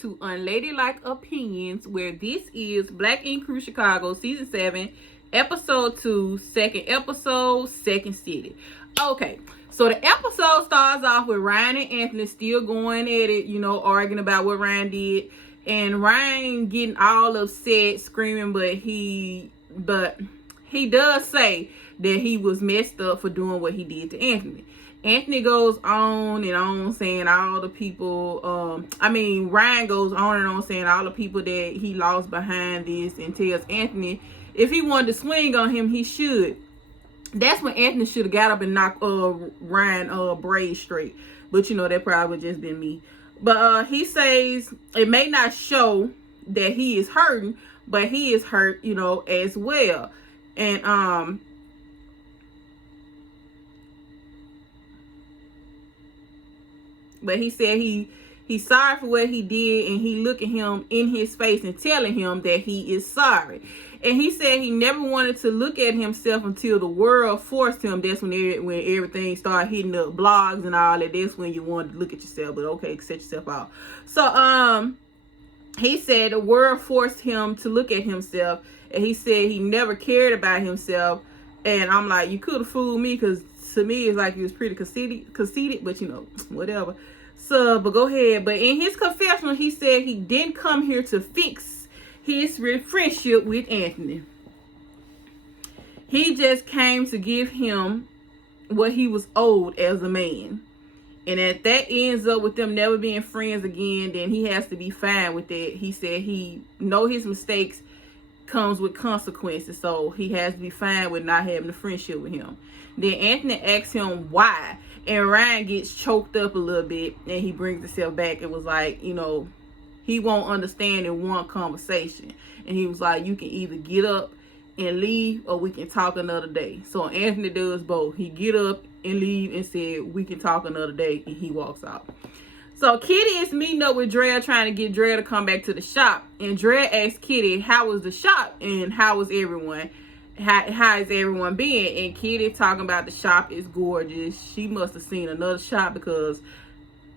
to Unladylike Opinions, where this is Black Ink Crew Chicago Season 7, Episode 2, second episode, Second City. Okay, so the episode starts off with Ryan and Anthony still going at it, arguing about what Ryan did. And Ryan getting all upset, screaming, but he does say that he was messed up for doing what he did to Anthony. Anthony goes on and on saying all the people, Ryan goes on and on saying all the people that he lost behind this, and tells Anthony if he wanted to swing on him, he should. That's when Anthony should have got up and knocked Ryan braid straight. But that probably would just been me. But he says it may not show that he is hurting, but he is hurt, as well. And but he said he's sorry for what he did, and he look at him in his face and telling him that he is sorry. And he said he never wanted to look at himself until the world forced him. That's when everything started hitting up blogs and all that. That's when you wanted to look at yourself. But okay, set yourself out. So he said the world forced him to look at himself, and he said he never cared about himself. And I'm like, you could have fooled me, because to me it's like he was pretty conceited, but whatever. So, but go ahead. But in his confessional, he said he didn't come here to fix his friendship with Anthony. He just came to give him what he was owed as a man. And if that ends up with them never being friends again, then he has to be fine with that. He said he know his mistakes comes with consequences, so he has to be fine with not having a friendship with him. Then Anthony asks him why, and Ryan gets choked up a little bit, and he brings himself back and was like, he won't understand in one conversation. And he was like, you can either get up and leave, or we can talk another day. So Anthony does both. He get up and leave and said, we can talk another day, and he walks out. So Kitty is meeting up with Drea, trying to get Drea to come back to the shop. And Drea asks Kitty, how was the shop and how was everyone? How is everyone being? And Kitty talking about the shop is gorgeous. She must have seen another shop, because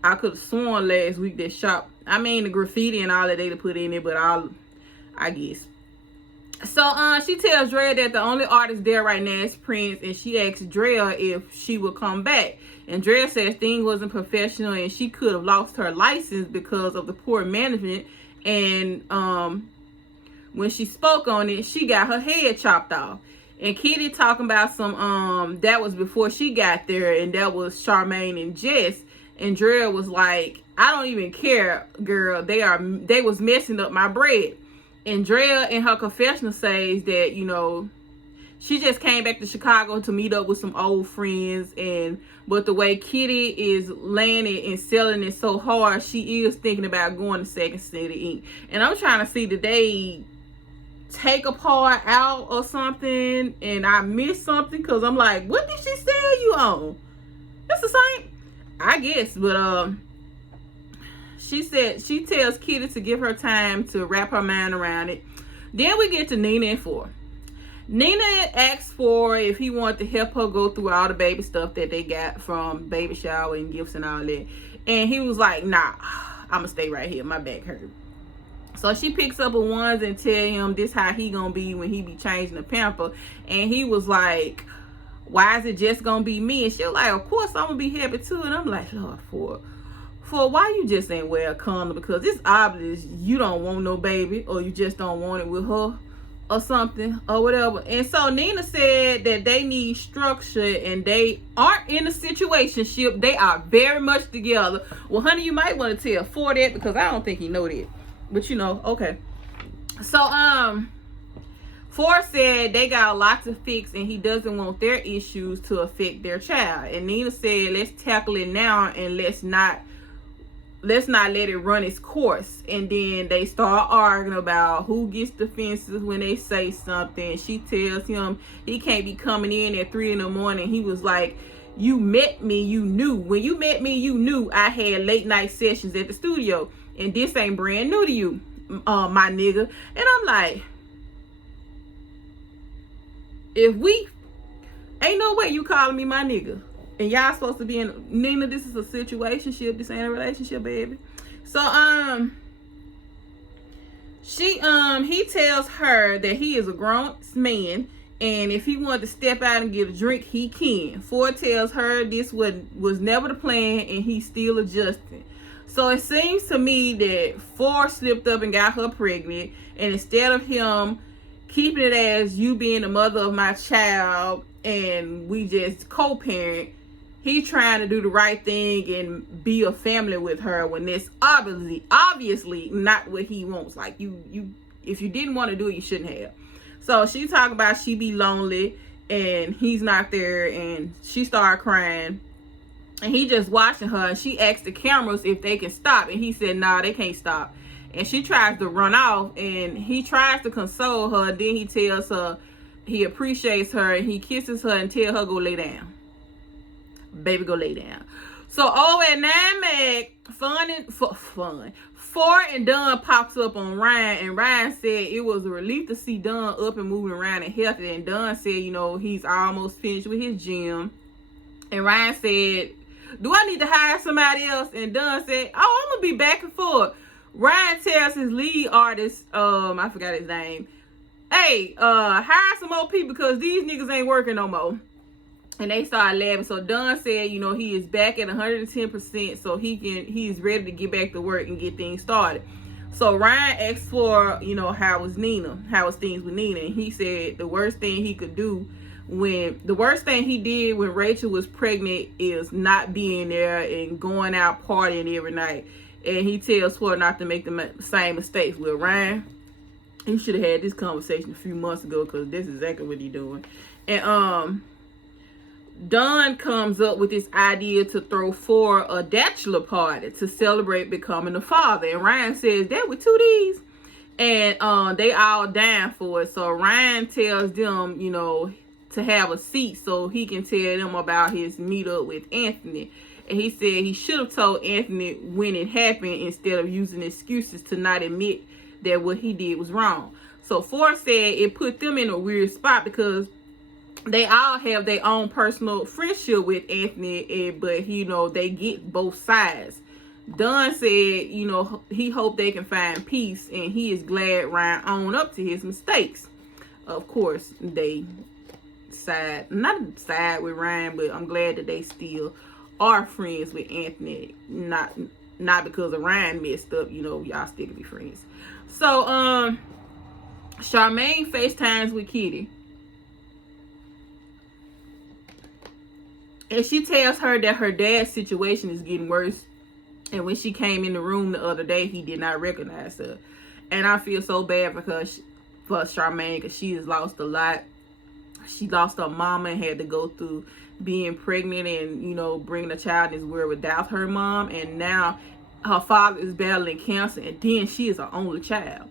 I could have sworn last week that shop, the graffiti and all that they put in it, but I guess. So she tells Drea that the only artist there right now is Prince, and she asks Drea if she would come back. And Drea says things wasn't professional, and she could have lost her license because of the poor management. And when she spoke on it, she got her head chopped off. And Kitty talking about some that was before she got there, and that was Charmaine and Jess. And Drea was like, I don't even care, girl. They was messing up my bread. And Drea in her confessional says that, she just came back to Chicago to meet up with some old friends. But the way Kitty is laying it and selling it so hard, she is thinking about going to Second City Inc. And I'm trying to see, did they take a part out or something and I missed something? Because I'm like, what did she sell you on? That's the same, I guess. But she said she tells Kitty to give her time to wrap her mind around it. Then we get to Nina and Four. Nina asks for if he wanted to help her go through all the baby stuff that they got from baby shower and gifts and all that. And he was like, nah, I'm gonna stay right here. My back hurt. So she picks up a ones and tell him this how he gonna be when he be changing the pamper. And he was like, why is it just gonna be me? And she was like, of course I'm gonna be happy too. And I'm like, Lord, for why you just ain't wear a condom? Because it's obvious you don't want no baby, or you just don't want it with her or something or whatever. And so Nina said that they need structure, and they aren't in a situationship. They are very much together. Well, honey, you might want to tell Four that, because I don't think he know that. But okay. So Four said they got a lot to fix, and he doesn't want their issues to affect their child. And Nina said, let's tackle it now, and let's not let it run its course. And then they start arguing about who gets defensive when they say something. She tells him he can't be coming in at 3 a.m. He was like, you met me, you knew. When you met me, you knew I had late night sessions at the studio, and this ain't brand new to you, my nigga. And I'm like, if we ain't no way you calling me my nigga, and y'all supposed to be in, Nina, this is a situationship. This ain't a relationship, baby. So He tells her that he is a grown man, and if he wanted to step out and get a drink, he can. Ford tells her this was never the plan, and he's still adjusting. So it seems to me that Ford slipped up and got her pregnant, and instead of him keeping it as you being the mother of my child and we just co-parent, he's trying to do the right thing and be a family with her when it's obviously not what he wants. Like if you didn't want to do it, you shouldn't have. So she talking about she be lonely and he's not there, and she started crying. And he just watching her, and she asked the cameras if they can stop, and he said, nah, they can't stop. And she tries to run off, and he tries to console her. Then he tells her he appreciates her, and he kisses her and tells her go lay down. Baby, go lay down. So over at 9mag, Ford and Dunn pops up on Ryan, and Ryan said it was a relief to see Dunn up and moving around and healthy. And Dunn said, he's almost finished with his gym. And Ryan said, do I need to hire somebody else? And Dunn said, oh, I'm gonna be back and forth. Ryan tells his lead artist, I forgot his name, hey, hire some more people because these niggas ain't working no more. And they started laughing. So Dunn said, he is back at 110%, so he's ready to get back to work and get things started. So Ryan asked for, how was things with Nina? And he said the worst thing he did when Rachel was pregnant is not being there and going out partying every night. And he tells Ford not to make the same mistakes. With Ryan, he should have had this conversation a few months ago, because this is exactly what he's doing. And Dunn comes up with this idea to throw Ford a bachelor party to celebrate becoming a father. And Ryan says, that with 2 D's? And they all down for it. So Ryan tells them, to have a seat so he can tell them about his meetup with Anthony. And he said he should have told Anthony when it happened instead of using excuses to not admit that what he did was wrong. So Ford said it put them in a weird spot because they all have their own personal friendship with Anthony, but they get both sides. Dunn said, he hoped they can find peace, and he is glad Ryan owned up to his mistakes. Of course, they not side with Ryan, but I'm glad that they still are friends with Anthony. Not because of Ryan messed up, y'all still can be friends. So Charmaine FaceTimes with Kitty, and she tells her that her dad's situation is getting worse. And when she came in the room the other day, he did not recognize her. And I feel so bad for Charmaine, because she has lost a lot. She lost her mama and had to go through being pregnant and, bringing a child in this world without her mom. And now her father is battling cancer, and then she is her only child.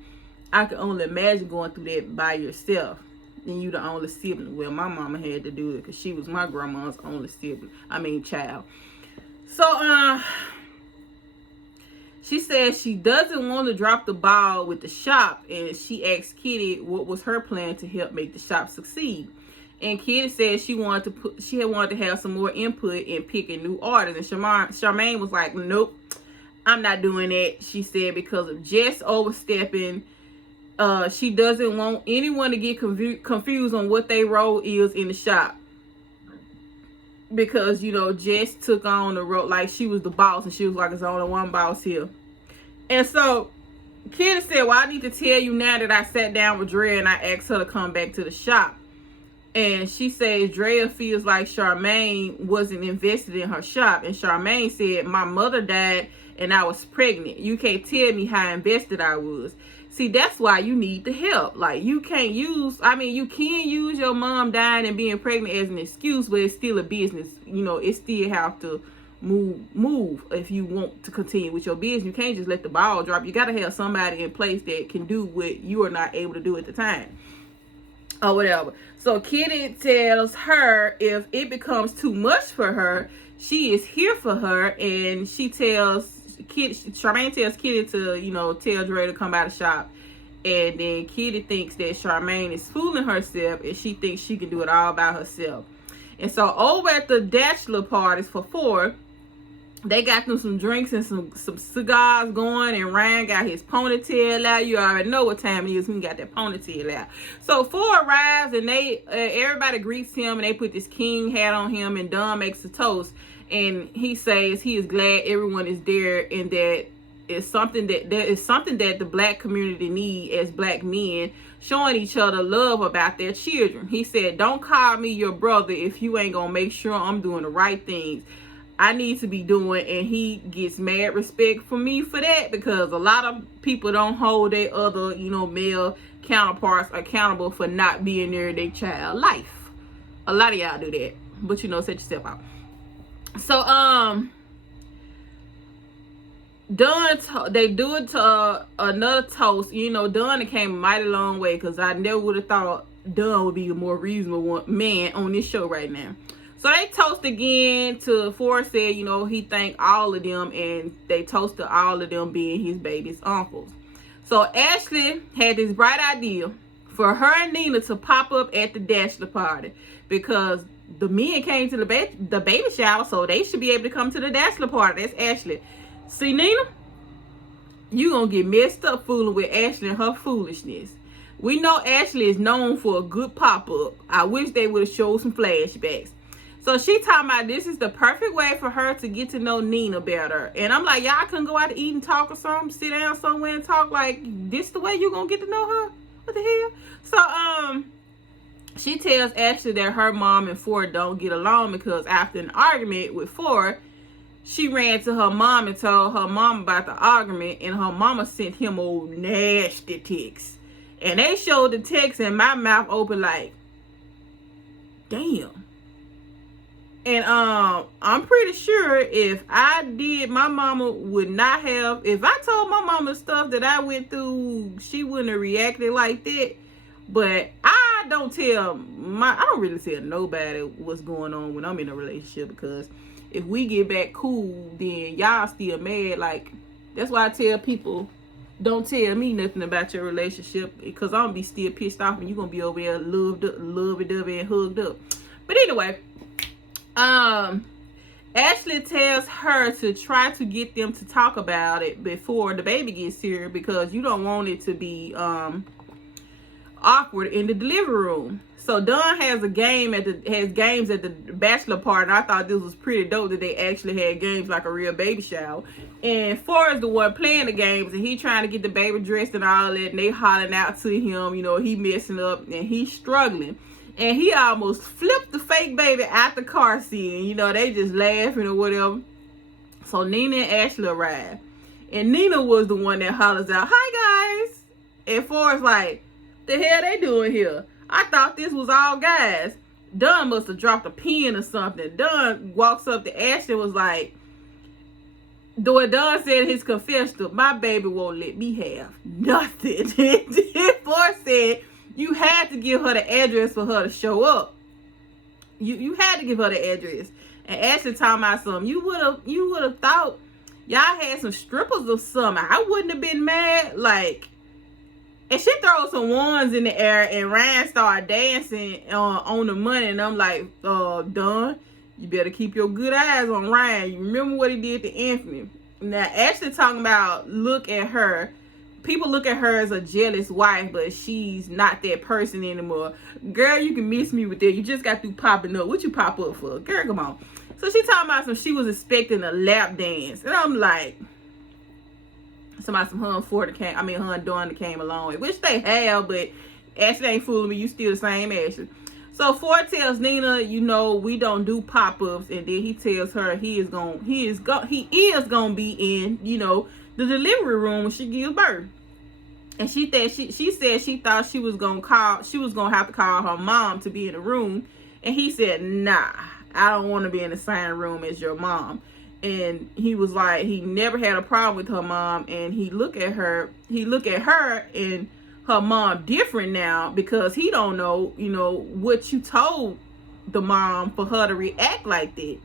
I can only imagine going through that by yourself. And you the only sibling. Well, my mama had to do it because she was my grandma's only child. So, she says she doesn't want to drop the ball with the shop, and she asked Kitty what was her plan to help make the shop succeed. And Kitty said she had wanted to have some more input in picking new artists. And Charmaine was like, nope, I'm not doing that. She said because of Jess overstepping, she doesn't want anyone to get confused on what their role is in the shop. Because, Jess took on the role like she was the boss, and she was like, there's only one boss here. And so Kitty said, well, I need to tell you now that I sat down with Drea and I asked her to come back to the shop. And she says Drea feels like Charmaine wasn't invested in her shop. And Charmaine said, my mother died and I was pregnant. You can't tell me how invested I was. See, that's why you need the help. Like, you can use your mom dying and being pregnant as an excuse, but it's still a business. It still have to move if you want to continue with your business. You can't just let the ball drop. You got to have somebody in place that can do what you are not able to do at the time. Or whatever. So Kitty tells her if it becomes too much for her, she is here for her. And Charmaine tells Kitty to, tell Dre to come by the shop. And then Kitty thinks that Charmaine is fooling herself, and she thinks she can do it all by herself. And so over at the bachelor parties for Ford, They got them some drinks and some cigars going, and Ryan got his ponytail out. You already know what time it is when he got that ponytail out. So Ford arrives, and they everybody greets him, and they put this king hat on him, and Don makes a toast, and he says he is glad everyone is there, and that it's something that the black community need as black men, showing each other love about their children. He said, "Don't call me your brother if you ain't gonna make sure I'm doing the right things I need to be doing." And he gets mad respect for me for that, because a lot of people don't hold their other, male counterparts accountable for not being there in their child life. A lot of y'all do that, but set yourself out. So they do it to another toast. Dunn came a mighty long way, because I never would have thought Dunn would be a more reasonable man on this show right now. So they toast again to Ford said, he thanked all of them, and they toasted all of them being his baby's uncles. So Ashley had this bright idea for her and Nina to pop up at the bachelor party, because the men came to the baby shower, so they should be able to come to the bachelor party. That's Ashley. See, Nina, you gonna get messed up fooling with Ashley and her foolishness. We know Ashley is known for a good pop-up. I wish they would have showed some flashbacks. So she talking about this is the perfect way for her to get to know Nina better. And I'm like, y'all couldn't go out to eat and talk or something? Sit down somewhere and talk? Like, this the way you gonna get to know her? What the hell? So, she tells Ashley that her mom and Ford don't get along, because after an argument with Ford, she ran to her mom and told her mom about the argument, and her mama sent him old nasty texts. And they showed the text, and my mouth open like, damn. And I'm pretty sure if I did, my mama would not have, if I told my mama stuff that I went through, she wouldn't have reacted like that. But I don't really tell nobody what's going on when I'm in a relationship, because if we get back cool, then y'all still mad. Like, that's why I tell people, don't tell me nothing about your relationship, because I'm gonna be still pissed off, and you're gonna be over there lovey-dovey and hugged up. But anyway, Ashley tells her to try to get them to talk about it before the baby gets here, because you don't want it to be awkward in the delivery room. So Don has games at the bachelor party, and I thought this was pretty dope that they actually had games like a real baby shower. And Ford is the one playing the games, and he trying to get the baby dressed and all that, and they hollering out to him, he messing up and he's struggling. And he almost flipped the fake baby out the car seat, and they just laughing or whatever. So Nina and Ashley arrived, and Nina was the one that hollers out, "Hi guys!" And Ford's like, "The hell they doing here? I thought this was all guys." Dunn must have dropped a pen or something. Dunn walks up to Ashley and was like, Dunn said in his confessional, "My baby won't let me have nothing." Ford said, "You had to give her the address for her to show up. You had to give her the address." And Ashley talking about something. You would have thought y'all had some strippers or something. I wouldn't have been mad. Like, and she throws some ones in the air, and Ryan started dancing on the money. And I'm like, Dunn, you better keep your good eyes on Ryan. You remember what he did to Anthony. Now, Ashley talking about, look at her. People look at her as a jealous wife, but she's not that person anymore. Girl, you can miss me with that. You just got through popping up. What you pop up for? Girl, come on. So she talking about she was expecting a lap dance. And I'm like, her and Dawn came along with, which they have, but Ashley ain't fooling me. You still the same Ashley. So Ford tells Nina, we don't do pop-ups, and then he tells her he is gonna be in, the delivery room when she gives birth. And she said she thought she was gonna have to call her mom to be in the room. And he said, "Nah, I don't want to be in the same room as your mom." And he was like, he never had a problem with her mom, and he look at her and her mom different now, because he don't know, what you told the mom for her to react like that.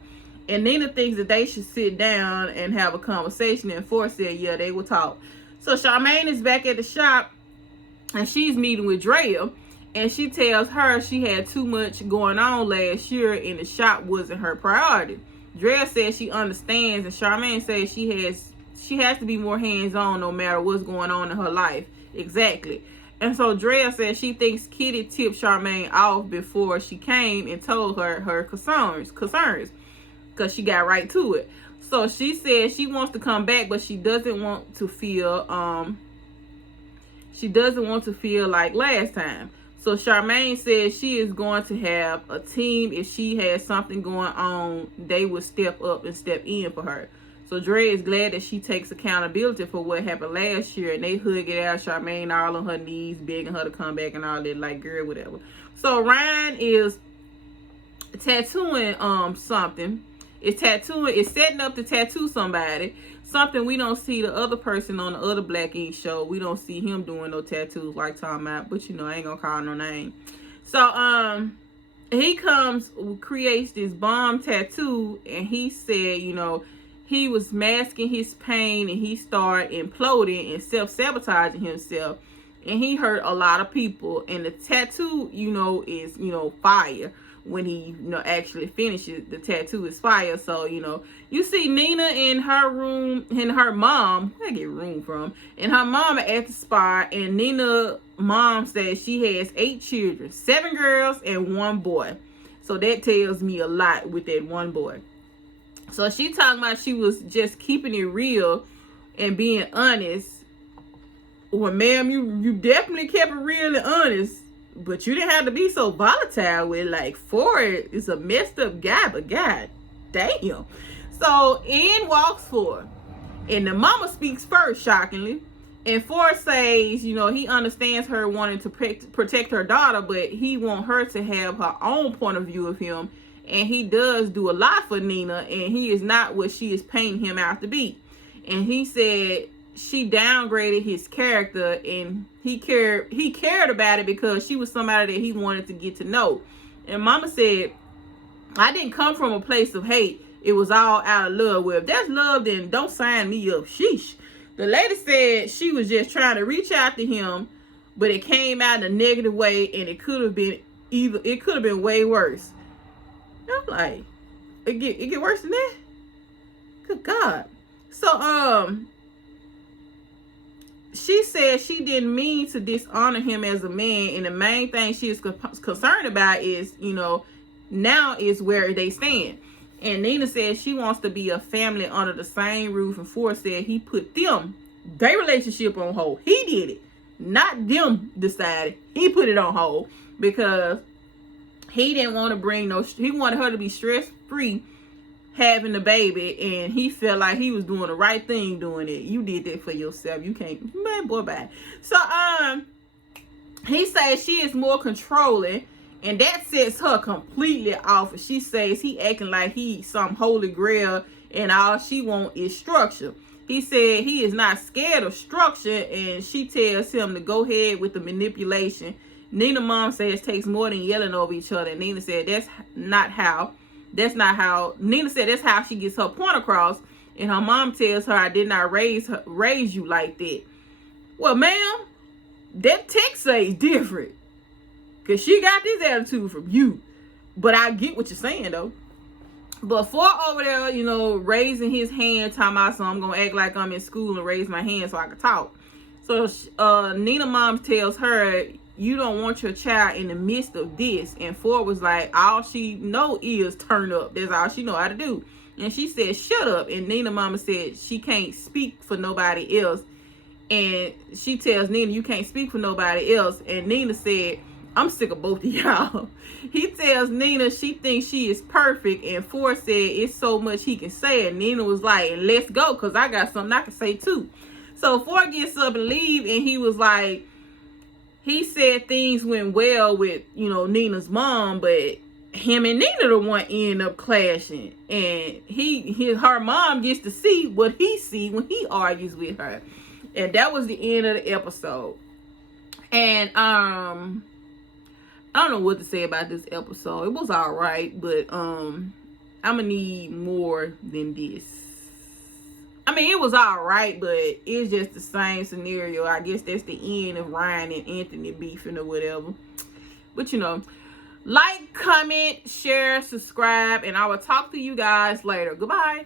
And Nina thinks that they should sit down and have a conversation, and Ford said, yeah, they will talk. So Charmaine is back at the shop, and she's meeting with Drea, and she tells her she had too much going on last year, and the shop wasn't her priority. Drea says she understands, and Charmaine says she has to be more hands-on no matter what's going on in her life. Exactly. And so Drea says she thinks Kitty tipped Charmaine off before she came and told her concerns, because she got right to it. So she says she wants to come back, but she doesn't want to feel like last time. So Charmaine says she is going to have a team. If she has something going on, they will step up and step in for her. So Dre is glad that she takes accountability for what happened last year, and they hug it out. Charmaine all on her knees, begging her to come back and all that, like, girl, whatever. So Ryan is tattooing something. It's setting up to tattoo somebody. Something we don't see the other person on the other Black Ink show. We don't see him doing no tattoos like talking about, but I ain't gonna call no name. So he creates this bomb tattoo, and he said, he was masking his pain, and he started imploding and self-sabotaging himself, and he hurt a lot of people. And the tattoo, is fire. When he actually finishes, the tattoo is fire. So you see Nina in her room, and her mom, where I get room from, and her mom at the spa. And Nina mom says she has 8 children, 7 girls and 1 boy. So that tells me a lot with that 1 boy. So she talking about she was just keeping it real and being honest. Well, ma'am, you definitely kept it real and honest, but you didn't have to be so volatile with, like, Ford is a messed up guy, but god damn. So in walks Ford, and the mama speaks first, shockingly. And Ford says, he understands her wanting to protect her daughter, but he want her to have her own point of view of him. And he does do a lot for Nina, and he is not what she is painting him out to be. And he said she downgraded his character, and he cared about it because she was somebody that he wanted to get to know. And Mama said, I didn't come from a place of hate. It was all out of love. Well, if that's love, then don't sign me up. Sheesh. The lady said she was just trying to reach out to him, but it came out in a negative way, and it could have been way worse. I'm like, it get worse than that? Good God. So, she said she didn't mean to dishonor him as a man, and the main thing she is concerned about is, now is where they stand. And Nina said she wants to be a family under the same roof, and Ford said he put their relationship on hold. He did it. Not them decided. He put it on hold because he didn't want to he wanted her to be stress-free having the baby, and he felt like he was doing the right thing doing it. You did that for yourself. You can't, man, boy, bye. So, he says she is more controlling, and that sets her completely off. She says he acting like he some holy grail, and all she want is structure. He said he is not scared of structure, and she tells him to go ahead with the manipulation. Nina mom says it takes more than yelling over each other. And Nina said that's not how. Nina said that's how she gets her point across. And her mom tells her, I did not raise you like that. Well, ma'am, that text says different. Because she got this attitude from you. But I get what you're saying, though. But Ford over there, raising his hand, talking about, so I'm going to act like I'm in school and raise my hand so I can talk. So Nina mom tells her, you don't want your child in the midst of this. And Ford was like, all she know is turn up. That's all she know how to do. And she said, shut up. And Nina mama said she can't speak for nobody else. And she tells Nina, you can't speak for nobody else. And Nina said, I'm sick of both of y'all. He tells Nina she thinks she is perfect. And Ford said it's so much he can say. And Nina was like, let's go, because I got something I can say too. So Ford gets up and leave, and he was like, he said things went well with, Nina's mom, but him and Nina the one end up clashing. And her mom gets to see what he see when he argues with her. And that was the end of the episode. And I don't know what to say about this episode. It was all right, but I'm gonna need more than this. I mean, it was all right, but it's just the same scenario. I guess that's the end of Ryan and Anthony beefing or whatever. But Like, comment, share, subscribe, and I will talk to you guys later. Goodbye.